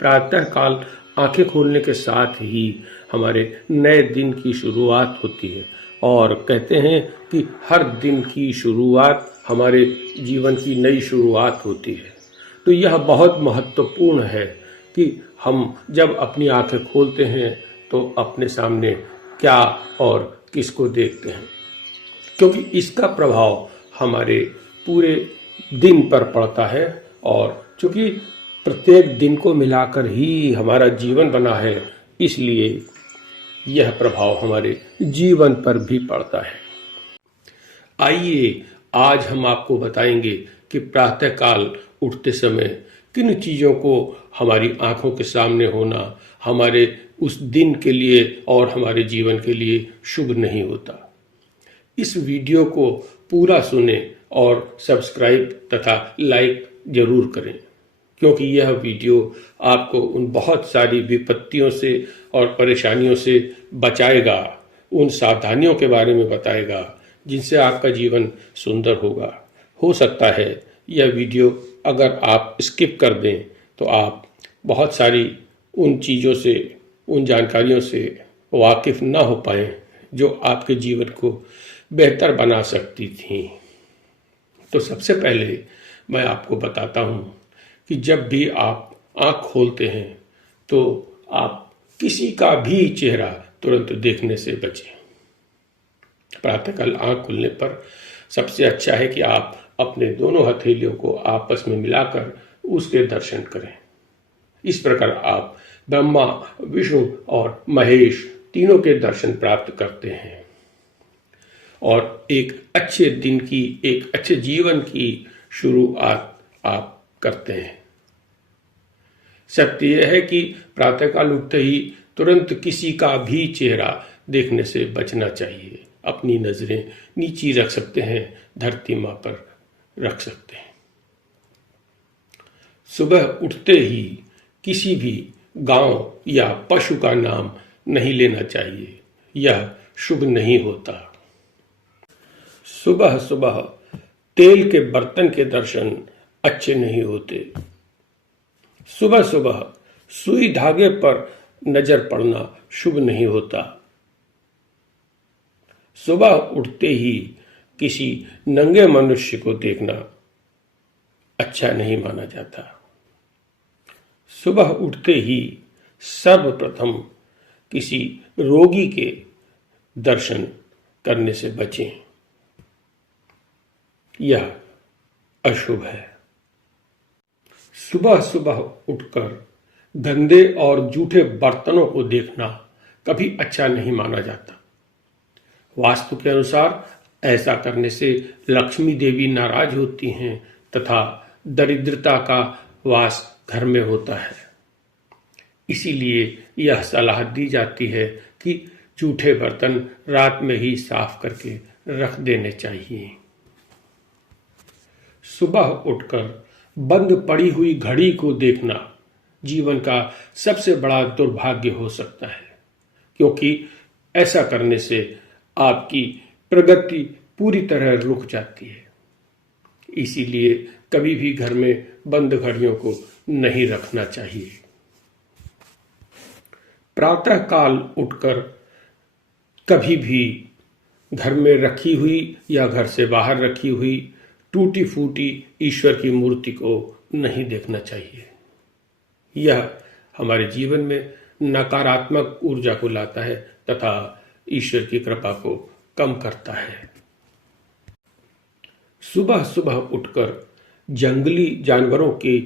प्रातः काल आंखें खोलने के साथ ही हमारे नए दिन की शुरुआत होती है और कहते हैं कि हर दिन की शुरुआत हमारे जीवन की नई शुरुआत होती है। तो यह बहुत महत्वपूर्ण है कि हम जब अपनी आंखें खोलते हैं तो अपने सामने क्या और किसको देखते हैं, क्योंकि इसका प्रभाव हमारे पूरे दिन पर पड़ता है। और चूंकि प्रत्येक दिन को मिलाकर ही हमारा जीवन बना है, इसलिए यह प्रभाव हमारे जीवन पर भी पड़ता है। आइए आज हम आपको बताएंगे कि प्रातःकाल उठते समय किन चीज़ों को हमारी आंखों के सामने होना हमारे उस दिन के लिए और हमारे जीवन के लिए शुभ नहीं होता। इस वीडियो को पूरा सुने और सब्सक्राइब तथा लाइक जरूर करें, क्योंकि यह वीडियो आपको उन बहुत सारी विपत्तियों से और परेशानियों से बचाएगा, उन सावधानियों के बारे में बताएगा जिनसे आपका जीवन सुंदर होगा। हो सकता है यह वीडियो अगर आप स्किप कर दें तो आप बहुत सारी उन चीज़ों से, उन जानकारियों से वाकिफ ना हो पाएं जो आपके जीवन को बेहतर बना सकती थी। तो सबसे पहले मैं आपको बताता हूं कि जब भी आप आंख खोलते हैं तो आप किसी का भी चेहरा तुरंत देखने से बचें। प्रातःकाल आंख खुलने पर सबसे अच्छा है कि आप अपने दोनों हथेलियों को आपस में मिलाकर उसके दर्शन करें। इस प्रकार आप ब्रह्मा, विष्णु और महेश तीनों के दर्शन प्राप्त करते हैं और एक अच्छे दिन की, एक अच्छे जीवन की शुरुआत आप करते हैं। सत्य यह है कि प्रातःकाल उठते ही तुरंत किसी का भी चेहरा देखने से बचना चाहिए। अपनी नजरें नीची रख सकते हैं, धरती मां पर रख सकते हैं। सुबह उठते ही किसी भी गांव या पशु का नाम नहीं लेना चाहिए, यह शुभ नहीं होता। सुबह सुबह तेल के बर्तन के दर्शन अच्छे नहीं होते। सुबह सुबह सुई धागे पर नजर पड़ना शुभ नहीं होता। सुबह उठते ही किसी नंगे मनुष्य को देखना अच्छा नहीं माना जाता। सुबह उठते ही सर्वप्रथम किसी रोगी के दर्शन करने से बचें, यह अशुभ है। सुबह सुबह उठकर गंदे और जूठे बर्तनों को देखना कभी अच्छा नहीं माना जाता। वास्तु के अनुसार ऐसा करने से लक्ष्मी देवी नाराज होती हैं तथा दरिद्रता का वास घर में होता है। इसीलिए यह सलाह दी जाती है कि जूठे बर्तन रात में ही साफ करके रख देने चाहिए। सुबह उठकर बंद पड़ी हुई घड़ी को देखना जीवन का सबसे बड़ा दुर्भाग्य हो सकता है, क्योंकि ऐसा करने से आपकी प्रगति पूरी तरह रुक जाती है। इसीलिए कभी भी घर में बंद घड़ियों को नहीं रखना चाहिए। प्रातः काल उठकर कभी भी घर में रखी हुई या घर से बाहर रखी हुई टूटी फूटी ईश्वर की मूर्ति को नहीं देखना चाहिए। यह हमारे जीवन में नकारात्मक ऊर्जा को लाता है तथा ईश्वर की कृपा को कम करता है। सुबह सुबह उठकर जंगली जानवरों के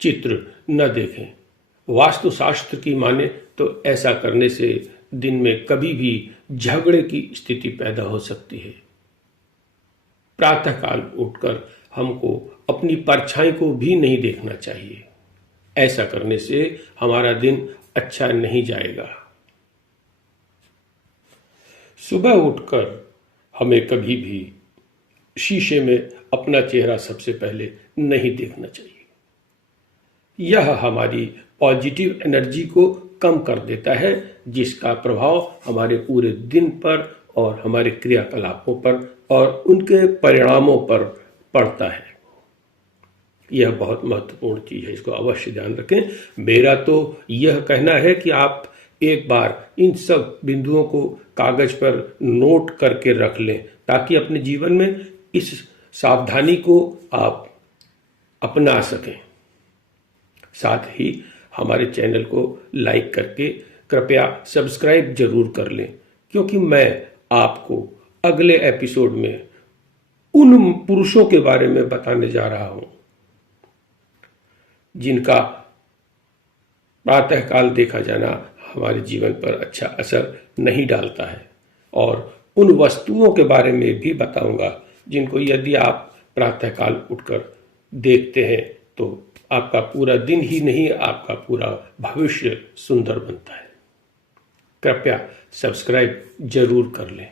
चित्र न देखें। वास्तुशास्त्र की माने तो ऐसा करने से दिन में कभी भी झगड़े की स्थिति पैदा हो सकती है। प्रातःकाल उठकर हमको अपनी परछाई को भी नहीं देखना चाहिए। ऐसा करने से हमारा दिन अच्छा नहीं जाएगा। सुबह उठकर हमें कभी भी शीशे में अपना चेहरा सबसे पहले नहीं देखना चाहिए। यह हमारी पॉजिटिव एनर्जी को कम कर देता है, जिसका प्रभाव हमारे पूरे दिन पर और हमारे क्रियाकलापों पर और उनके परिणामों पर पड़ता है। यह बहुत महत्वपूर्ण चीज़ है, इसको अवश्य ध्यान रखें। मेरा तो यह कहना है कि आप एक बार इन सब बिंदुओं को कागज पर नोट करके रख लें, ताकि अपने जीवन में इस सावधानी को आप अपना सकें। साथ ही हमारे चैनल को लाइक करके कृपया सब्सक्राइब जरूर कर लें, क्योंकि मैं आपको अगले एपिसोड में उन पुरुषों के बारे में बताने जा रहा हूं जिनका प्रातःकाल देखा जाना हमारे जीवन पर अच्छा असर नहीं डालता है, और उन वस्तुओं के बारे में भी बताऊंगा जिनको यदि आप प्रातःकाल उठकर देखते हैं तो आपका पूरा दिन ही नहीं, आपका पूरा भविष्य सुंदर बनता है। कृपया सब्सक्राइब जरूर कर लें।